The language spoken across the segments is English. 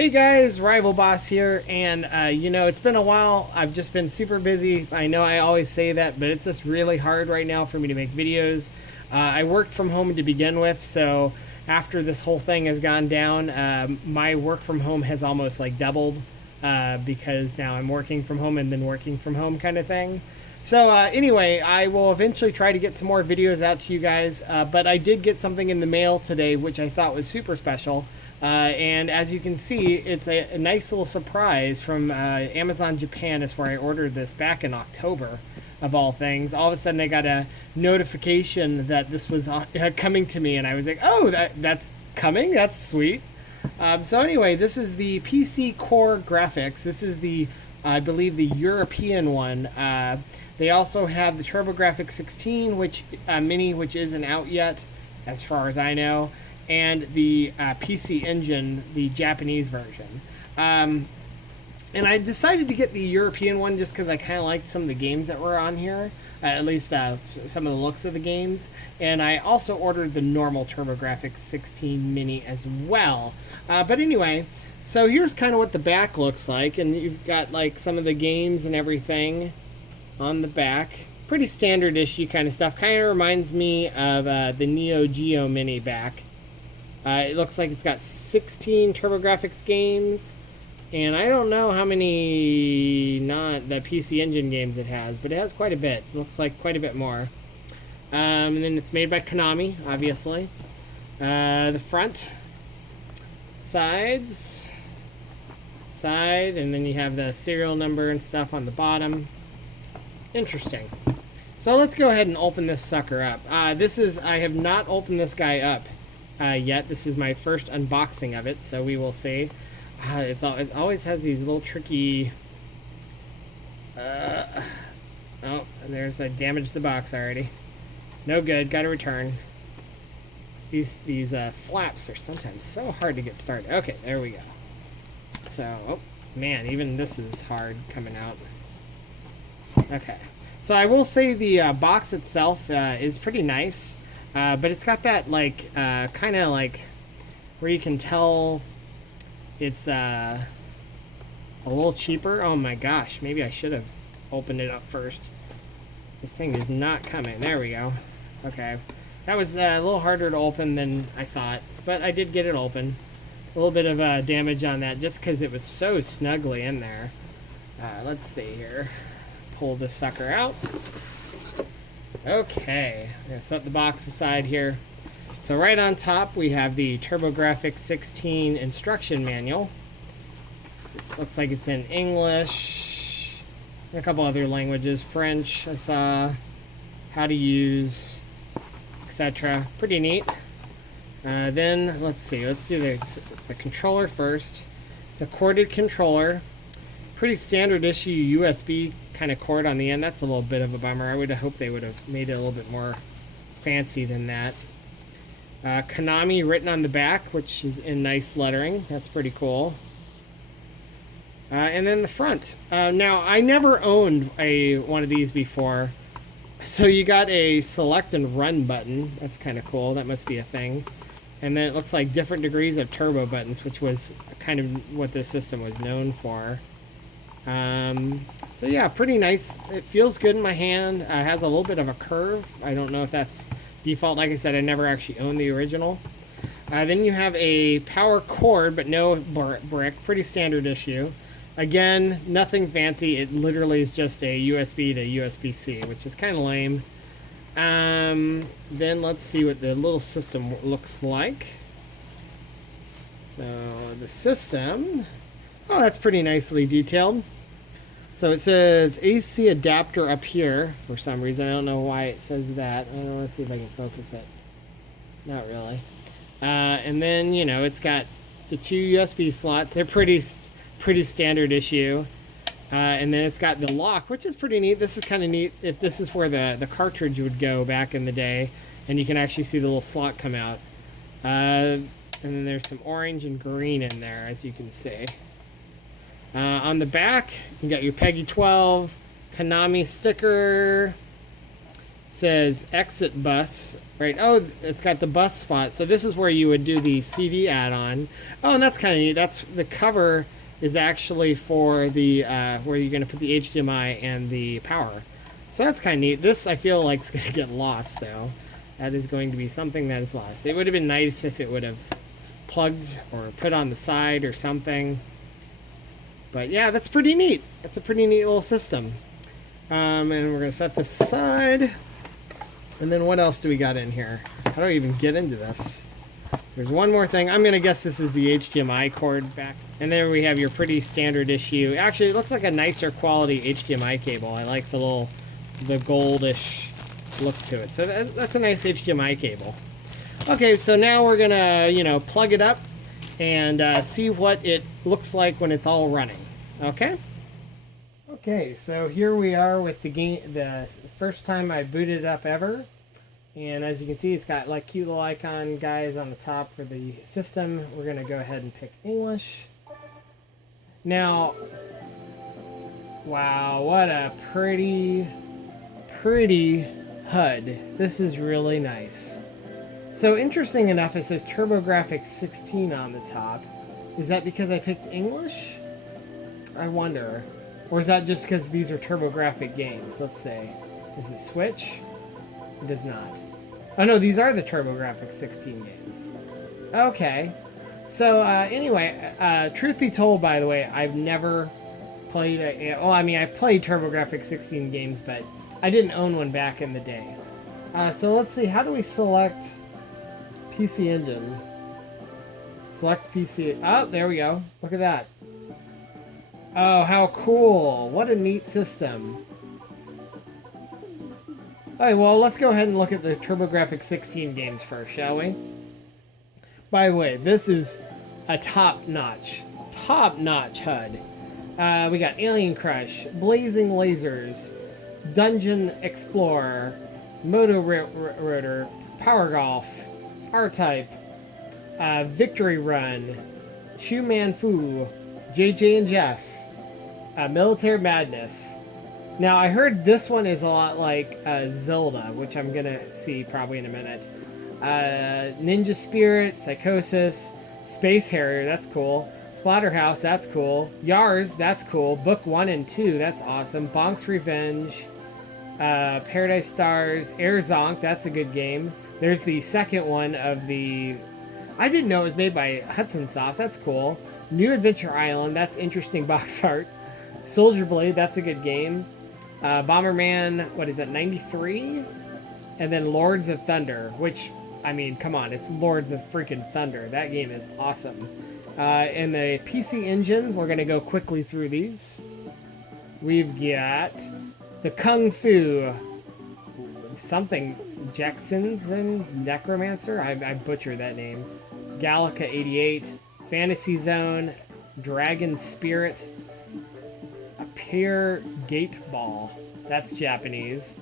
Hey guys, RivalBoss here, and it's been a while. I've just been super busy. I know I always say that, but it's just really hard right now for me to make videos. I worked from home to begin with, so after this whole thing has gone down, my work from home has almost like doubled because now I'm working from home and then working from home kind of thing. So anyway, I will eventually try to get some more videos out to you guys, but I did get something in the mail today, which I thought was super special. And as you can see, it's a nice little surprise from Amazon Japan. Is where I ordered this back in October, of all things. All of a sudden, I got a notification that this was coming to me, and I was like, "Oh, that's coming. That's sweet." So anyway, this is the PC Core Grafx. This is the I believe the European one. They also have the TurboGrafx 16, which mini, which isn't out yet, as far as I know, and the PC Engine, the Japanese version. And I decided to get the European one just because I kind of liked some of the games that were on here, at least some of the looks of the games. And I also ordered the normal TurboGrafx 16 mini as well. But anyway, so here's kind of what the back looks like, and you've got like some of the games and everything on the back. Pretty standard issue kind of stuff. Kind of reminds me of the Neo Geo mini back. It looks like it's got 16 TurboGrafx games. And I don't know how many not the PC Engine games it has, but it has quite a bit. Looks like quite a bit more. And then it's made by Konami, obviously. The front, side, and then you have the serial number and stuff on the bottom. Interesting. So let's go ahead and open this sucker up. I have not opened this guy up yet. This is my first unboxing of it, so we will see. It always has these little tricky... oh, there's I damaged the box already. No good, gotta return. These flaps are sometimes so hard to get started. Okay, there we go. So, oh, man, even this is hard coming out. Okay, so I will say the box itself is pretty nice, but it's got that, like, kind of like where you can tell... It's a little cheaper. Oh my gosh, maybe I should have opened it up first. This thing is not coming. There we go. Okay. That was a little harder to open than I thought, but I did get it open. A little bit of damage on that just because it was so snugly in there. Let's see here. Pull this sucker out. Okay. I'm going to set the box aside here. So right on top, we have the TurboGrafx 16 instruction manual. Looks like it's in English, and a couple other languages, French, I saw, how to use, etc. Pretty neat. Then, let's see, let's do the controller first. It's a corded controller. Pretty standard issue USB kind of cord on the end. That's a little bit of a bummer. I would have hoped they would have made it a little bit more fancy than that. Konami written on the back, which is in nice lettering. That's pretty cool. And then the front. Now, I never owned one of these before. So you got a select and run button. That's kind of cool. That must be a thing. And then it looks like different degrees of turbo buttons, which was kind of what this system was known for. So yeah, pretty nice. It feels good in my hand. It has a little bit of a curve. I don't know if that's default. Like I said, I never actually owned the original. Then you have a power cord, but no brick. Pretty standard issue. Again, nothing fancy. It literally is just a USB to USB-C, which is kind of lame. Then let's see what the little system looks like. So the system... Oh, that's pretty nicely detailed. So it says AC adapter up here for some reason. I don't know why it says that. Let's see if I can focus it. Not really. And then, it's got the two USB slots. They're pretty standard issue. And then it's got the lock, which is pretty neat. This is kind of neat if this is where the cartridge would go back in the day. And you can actually see the little slot come out. And then there's some orange and green in there, as you can see. On the back, you got your Peggy 12, Konami sticker, says exit bus, right? Oh, it's got the bus spot. So this is where you would do the CD add-on. Oh, and that's kind of neat. That's the cover is actually for the where you're going to put the HDMI and the power. So that's kind of neat. This I feel like is going to get lost though. That is going to be something that is lost. It would have been nice if it would have plugged or put on the side or something. But yeah, that's pretty neat. That's a pretty neat little system. And we're going to set this aside. And then what else do we got in here? How do I even get into this? There's one more thing. I'm going to guess this is the HDMI cord back. And there we have your pretty standard issue. Actually, it looks like a nicer quality HDMI cable. I like the goldish look to it. So that's a nice HDMI cable. Okay, so now we're going to, plug it up and see what it looks like when it's all running. Okay? Okay, so here we are with the game, the first time I booted it up ever. And as you can see, it's got like cute little icon guys on the top for the system. We're going to go ahead and pick English. Now, wow, what a pretty HUD. This is really nice. So interesting enough, it says TurboGrafx 16 on the top. Is that because I picked English? I wonder. Or is that just because these are TurboGrafx games? Let's say. Does it switch? It does not. Oh no, these are the TurboGrafx 16 games. Okay. So anyway, truth be told, by the way, I've never played I've played TurboGrafx 16 games, but I didn't own one back in the day. So let's see, how do we select PC Engine? Select PC. Oh, there we go. Look at that. Oh, how cool. What a neat system. Alright, well, let's go ahead and look at the TurboGrafx 16 games first, shall we? By the way, this is a top-notch HUD. We got Alien Crush, Blazing Lasers, Dungeon Explorer, Moto Rotor, Power Golf, R-Type, Victory Run, Shu Man Fu, JJ and Jeff, Military Madness. Now, I heard this one is a lot like Zelda, which I'm going to see probably in a minute. Ninja Spirit, Psychosis, Space Harrier, that's cool. Splatterhouse, that's cool. Yars, that's cool. Book 1 and 2, that's awesome. Bonk's Revenge, Paradise Stars, Air Zonk, that's a good game. There's the second one of the... I didn't know it was made by Hudson Soft, that's cool. New Adventure Island, that's interesting box art. Soldier Blade, that's a good game. Bomberman, what is that, 93? And then Lords of Thunder, which, I mean, come on, it's Lords of freaking Thunder. That game is awesome. In the PC Engine, we're going to go quickly through these. We've got the Kung Fu, something, Jackson's and Necromancer, I butchered that name. Gallica 88, Fantasy Zone, Dragon Spirit, Pear Gate Ball. That's Japanese.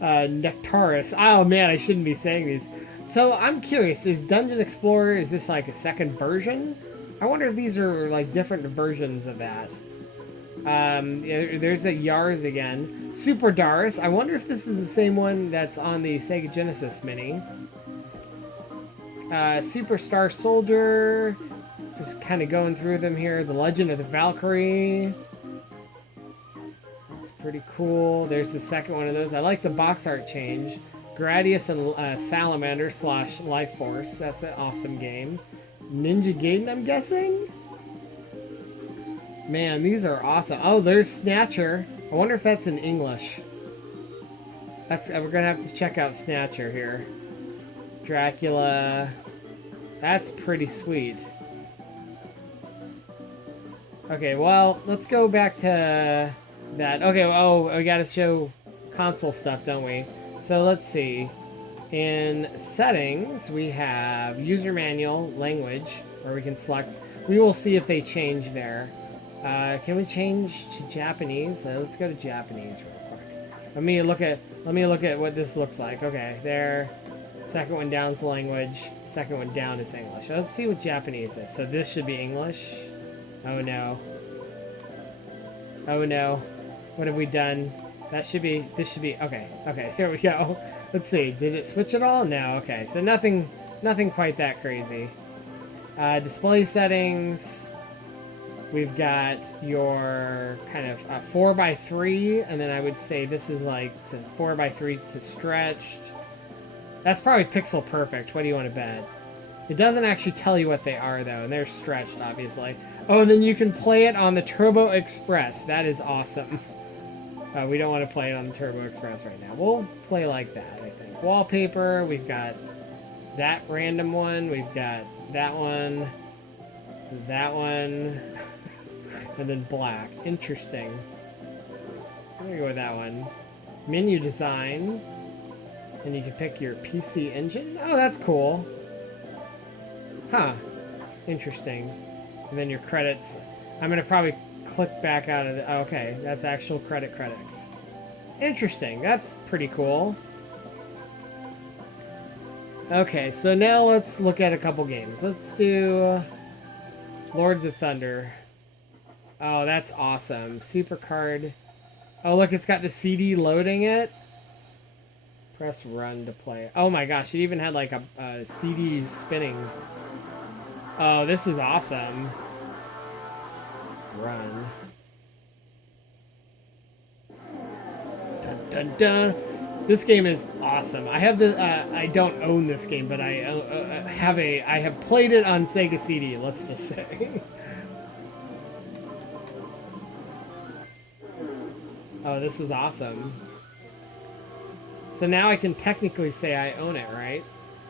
Nectaris. Oh man, I shouldn't be saying these. So I'm curious, is Dungeon Explorer, is this like a second version? I wonder if these are like different versions of that. There's a Yars again. Super Doris. I wonder if this is the same one that's on the Sega Genesis Mini. Superstar Soldier. Just kind of going through them here. The Legend of the Valkyrie. Pretty cool. There's the second one of those. I like the box art change. Gradius and Salamander / Life Force. That's an awesome game. Ninja Gaiden, I'm guessing? Man, these are awesome. Oh, there's Snatcher. I wonder if that's in English. We're gonna have to check out Snatcher here. Dracula. That's pretty sweet. Okay, well, let's go back to that. Okay, oh, we gotta show console stuff, don't we? So let's see. In settings, we have user manual, language, where we can select. We will see if they change there. Can we change to Japanese? Let's go to Japanese real quick. Let me look at what this looks like. Okay, there. Second one down is language. Second one down is English. Let's see what Japanese is. So this should be English. Oh no. Oh no. What have we done? That should be, this should be, okay, okay, here we go. Let's see, did it switch at all? No, okay, so nothing quite that crazy. Display settings, we've got your kind of 4x3, and then I would say this is like 4x3 to stretched. That's probably pixel perfect, what do you want to bet? It doesn't actually tell you what they are though, and they're stretched obviously. Oh, and then you can play it on the Turbo Express, that is awesome. We don't want to play it on the Turbo Express right now. We'll play like that, I think. Wallpaper, we've got that random one, we've got that one, and then black. Interesting. I'm gonna go with that one. Menu design, and you can pick your PC engine. Oh, that's cool. Huh. Interesting. And then your credits. I'm gonna probably click back out of the... Oh, okay, that's actual credits. Interesting. That's pretty cool. Okay, so now let's look at a couple games. Let's do Lords of Thunder. Oh, that's awesome. Supercard. Oh, look, it's got the CD loading it. Press run to play. Oh my gosh, it even had like a CD spinning. Oh, this is awesome. Run. Dun dun dun. This game is awesome. I have the I don't own this game, but I have played it on Sega CD. Let's just say. Oh, this is awesome. So now I can technically say I own it, right?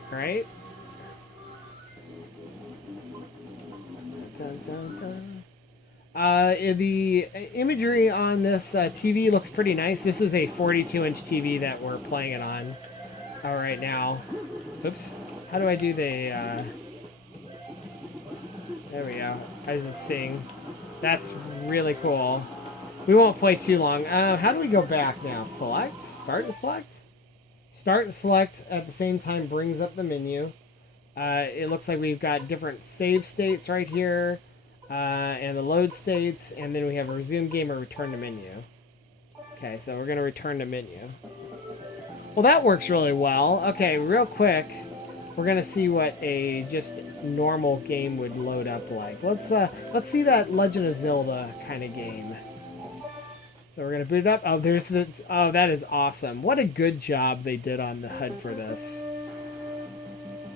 Right? Dun, dun, dun. The imagery on this TV looks pretty nice. This is a 42-inch TV that we're playing it on right now. Oops. How do I do the... There we go. I was just seeing. That's really cool. We won't play too long. How do we go back now? Select? Start and select? Start and select at the same time brings up the menu. It looks like we've got different save states right here. And the load states, and then we have a resume game or return to menu. Okay, so we're going to return to menu. Well, that works really well. Okay, real quick, we're going to see what a just normal game would load up like. Let's see that Legend of Zelda kind of game. So we're going to boot it up. Oh, there's the... Oh, that is awesome. What a good job they did on the HUD for this.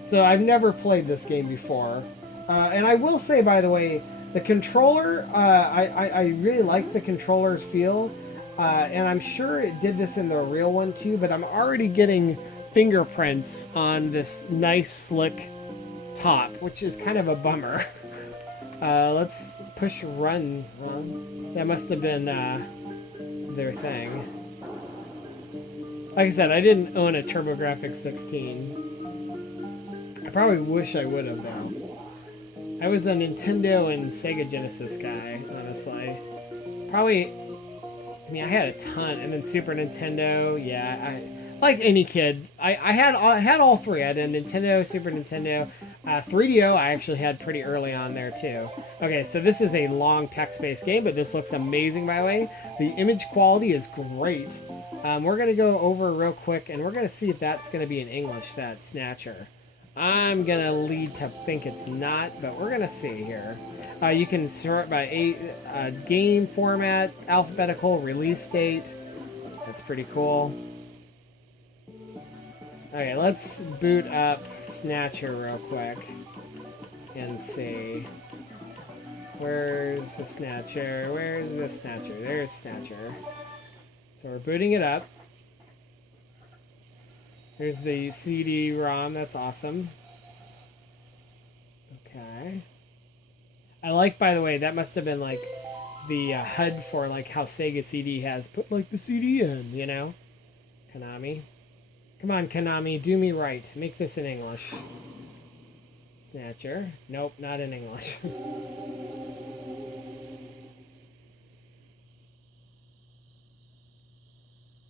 So I've never played this game before. And I will say, by the way, the controller, I really like the controller's feel. And I'm sure it did this in the real one too, but I'm already getting fingerprints on this nice, slick top, which is kind of a bummer. Let's push run. That must have been their thing. Like I said, I didn't own a TurboGrafx 16. I probably wish I would have, though. I was a Nintendo and Sega Genesis guy, honestly. Probably, I mean, I had a ton, and then Super Nintendo, yeah, like any kid, I had all three. I had a Nintendo, Super Nintendo, 3DO I actually had pretty early on there too. Okay, so this is a long text-based game, but this looks amazing, by the way. The image quality is great. We're going to go over real quick, and we're going to see if that's going to be in English, that Snatcher. I'm going to lead to think it's not, but we're going to see here. You can sort by game format, alphabetical, release date. That's pretty cool. Okay, let's boot up Snatcher real quick and see. Where's the Snatcher? Where's the Snatcher? There's Snatcher. So we're booting it up. There's the CD-ROM. That's awesome. Okay. I like, by the way, that must have been like the HUD for like how Sega CD has put like the CD in, you know? Konami. Come on, Konami, do me right. Make this in English. Snatcher. Nope, not in English.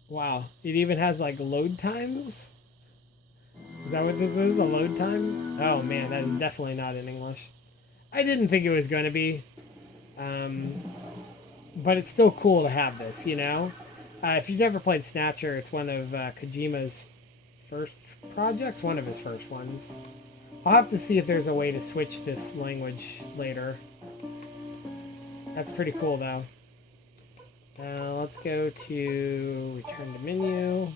Wow, it even has like load times? Is that what this is? A load time? Oh man, that is definitely not in English. I didn't think it was going to be. But it's still cool to have this, you know? If you've never played Snatcher, it's one of Kojima's first projects, one of his first ones. I'll have to see if there's a way to switch this language later. That's pretty cool, though. Let's go to return to menu.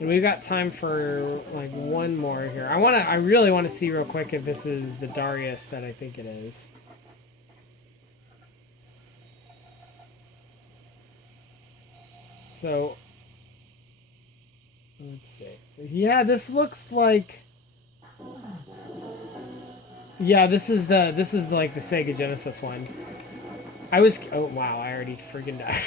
And we've got time for like one more here. I really want to see real quick if this is the Darius that I think it is. So let's see. Yeah, this looks like. Yeah, this is like the Sega Genesis one. Oh wow, I already freaking died.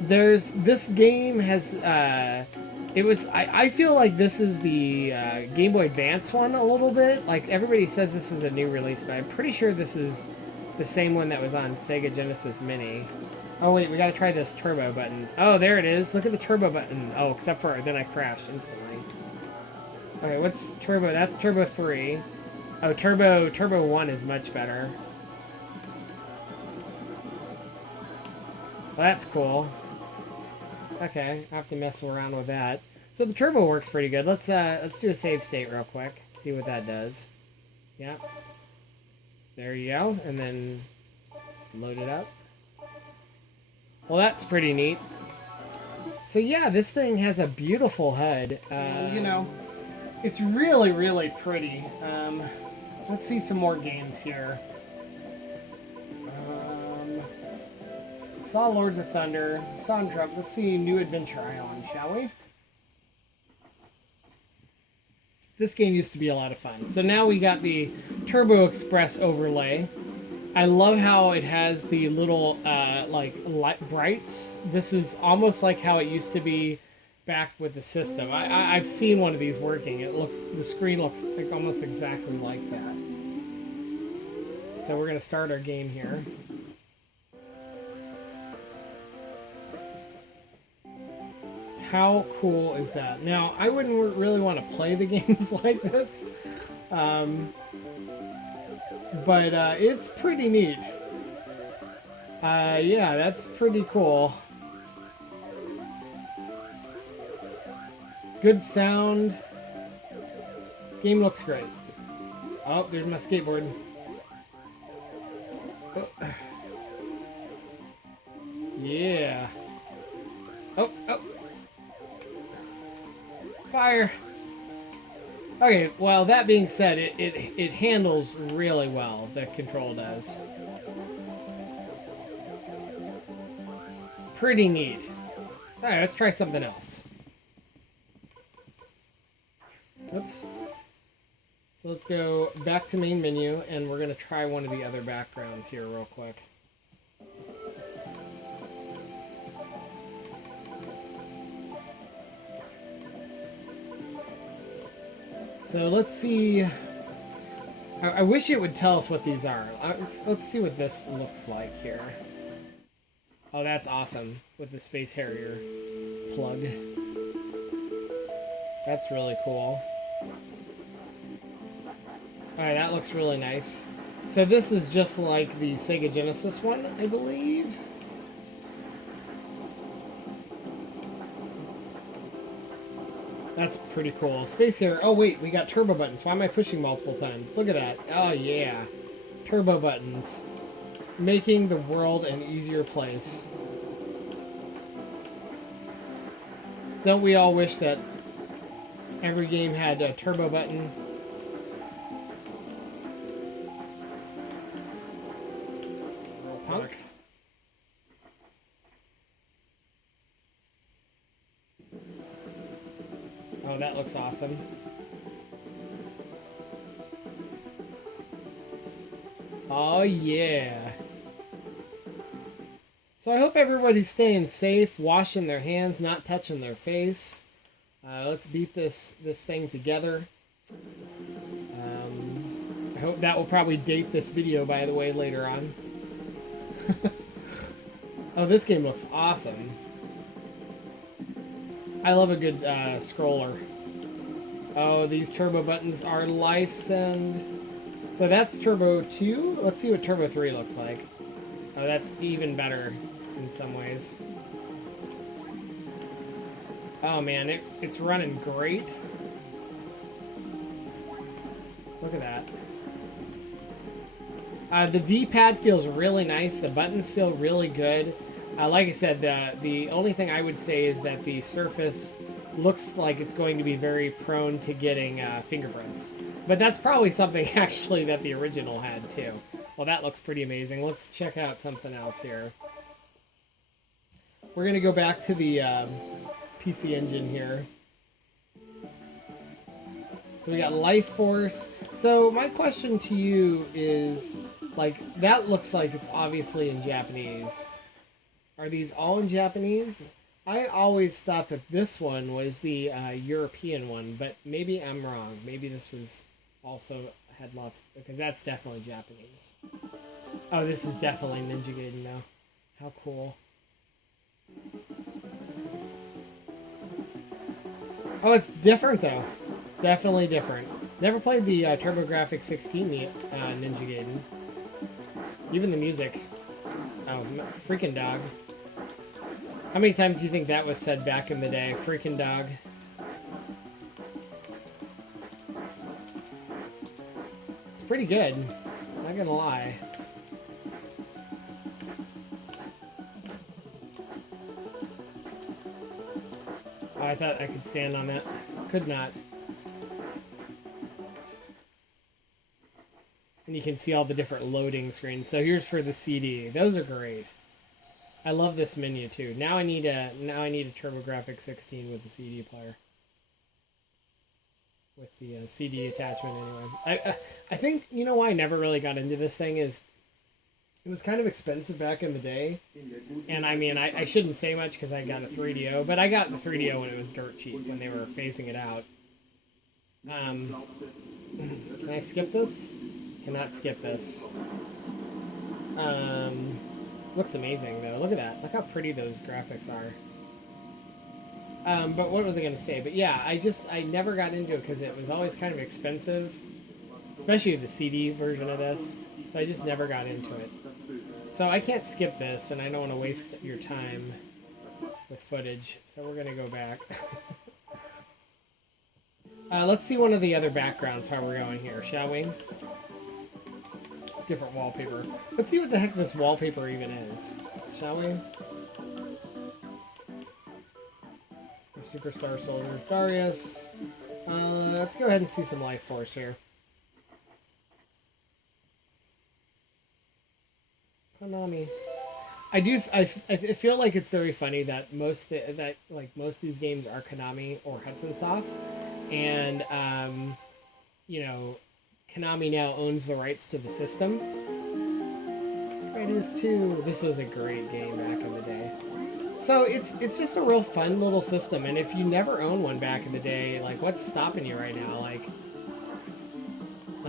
This game has I feel like this is the Game Boy Advance one a little bit. Like everybody says this is a new release, but I'm pretty sure this is the same one that was on Sega Genesis Mini. Oh wait, we gotta try this turbo button. Oh, there it is. Look at the turbo button. Oh, except for then I crashed instantly. Okay, what's turbo? That's turbo 3. Oh, turbo 1 is much better. Well, that's cool. Okay, I have to mess around with that. So the turbo works pretty good. Let's do a save state real quick. See what that does. Yep. There you go, and then just load it up. Well, that's pretty neat. So yeah, this thing has a beautiful HUD. You know, it's really, really pretty. Let's see some more games here. Saw Lords of Thunder, saw Trump. Let's see New Adventure Island, shall we? This game used to be a lot of fun. So now we got the Turbo Express overlay. I love how it has the little like light brights. This is almost like how it used to be back with the system. I've seen one of these working. The screen looks like almost exactly like that. So we're gonna start our game here. How cool is that? Now, I wouldn't really want to play the games like this, but it's pretty neat. Yeah, that's pretty cool. Good sound. Game looks great. Oh, there's my skateboard. Oh. Yeah. Oh. Fire. Okay, well, that being said, it handles really well. The control does. Pretty neat. Alright, let's try something else. Oops. So let's go back to main menu, and we're going to try one of the other backgrounds here real quick. So let's see. I wish it would tell us what these are. Let's see what this looks like here. Oh, that's awesome with the Space Harrier plug. That's really cool. Alright, that looks really nice. So this is just like the Sega Genesis one, I believe. That's pretty cool. Space Harrier. Oh wait, we got turbo buttons. Why am I pushing multiple times? Look at that. Oh yeah. Turbo buttons. Making the world an easier place. Don't we all wish that every game had a turbo button? Punk. Oh, that looks awesome. Oh, yeah. So I hope everybody's staying safe, washing their hands, not touching their face. Let's beat this thing together. I hope that will probably date this video, by the way, later on. Oh, this game looks awesome. I love a good scroller. Oh, these turbo buttons are life send. So that's Turbo 2. Let's see what Turbo 3 looks like. Oh, that's even better. in some ways. Oh man, it's running great. Look at that. The D-pad feels really nice. The buttons feel really good. Like I said, the only thing I would say is that the surface looks like it's going to be very prone to getting fingerprints. But that's probably something actually that the original had too. Well, that looks pretty amazing. Let's check out something else here. We're going to go back to the PC Engine here. So we got Life Force. So my question to you is, like, that looks like it's obviously in Japanese. Are these all in Japanese? I always thought that this one was the European one, but maybe I'm wrong. Maybe this was also had lots, because that's definitely Japanese. Oh, this is definitely Ninja Gaiden now. How cool. Oh, it's different though. Definitely different. Never played the TurboGrafx 16 Ninja Gaiden. Even the music. Oh, freaking dog. How many times do you think that was said back in the day? Freaking dog. It's pretty good. Not gonna lie. Oh, I thought I could stand on that. Could not. And you can see all the different loading screens. So here's for the CD. Those are great. I love this menu too. Now I need a TurboGrafx 16 with the CD player. With the CD attachment anyway. I think, you know why I never really got into this thing is it was kind of expensive back in the day. And I mean, I shouldn't say much because I got a 3DO, but I got the 3DO when it was dirt cheap, when they were phasing it out. Can I skip this? Cannot skip this. Looks amazing though. Look at that. Look how pretty those graphics are. But what was I gonna say? But yeah, I never got into it because it was always kind of expensive, especially the CD version of this. So I just never got into it. So I can't skip this, and I don't want to waste your time with footage. So we're gonna go back. Let's see one of the other backgrounds how we're going here, shall we? Different wallpaper. Let's see what the heck this wallpaper even is, shall we? Superstar Soldiers, Darius. Let's go ahead and see some Life Force here. Konami. I feel like it's very funny that most of these games are Konami or Hudson Soft, and you know, Konami now owns the rights to the system. Gradius 2. This was a great game back in the day. So it's just a real fun little system, and if you never owned one back in the day, like, what's stopping you right now? Like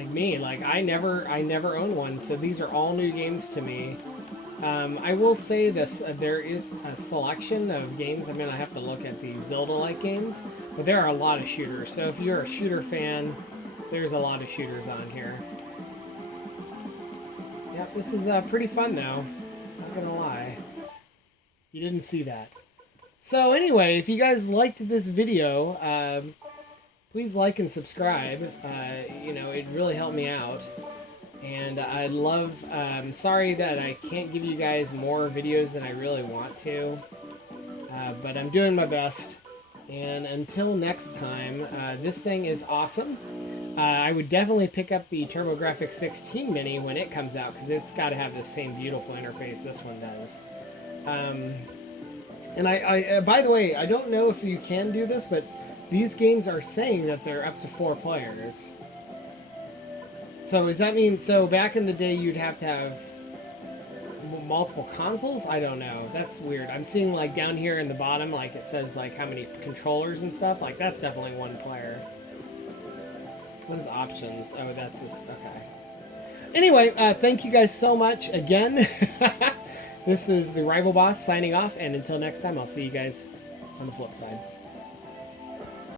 me, like I never owned one, so these are all new games to me. I will say this, there is a selection of games. I mean, I have to look at the Zelda-like games, but there are a lot of shooters. So if you're a shooter fan, there's a lot of shooters on here. Yep, this is pretty fun though. Not gonna lie. You didn't see that. So anyway, if you guys liked this video, please like and subscribe. You know, it really helped me out. And I'd love, sorry that I can't give you guys more videos than I really want to. But I'm doing my best. And until next time, this thing is awesome. I would definitely pick up the TurboGrafx 16 Mini when it comes out, because it's got to have the same beautiful interface this one does. And I by the way, I don't know if you can do this, but these games are saying that they're up to 4 players. So does that mean, so back in the day you'd have to have multiple consoles? I don't know. That's weird. I'm seeing like down here in the bottom, like it says like how many controllers and stuff. Like that's definitely 1 player. What is options? Oh, that's just, okay. Anyway, thank you guys so much again. This is the RivalBoss signing off, and until next time, I'll see you guys on the flip side.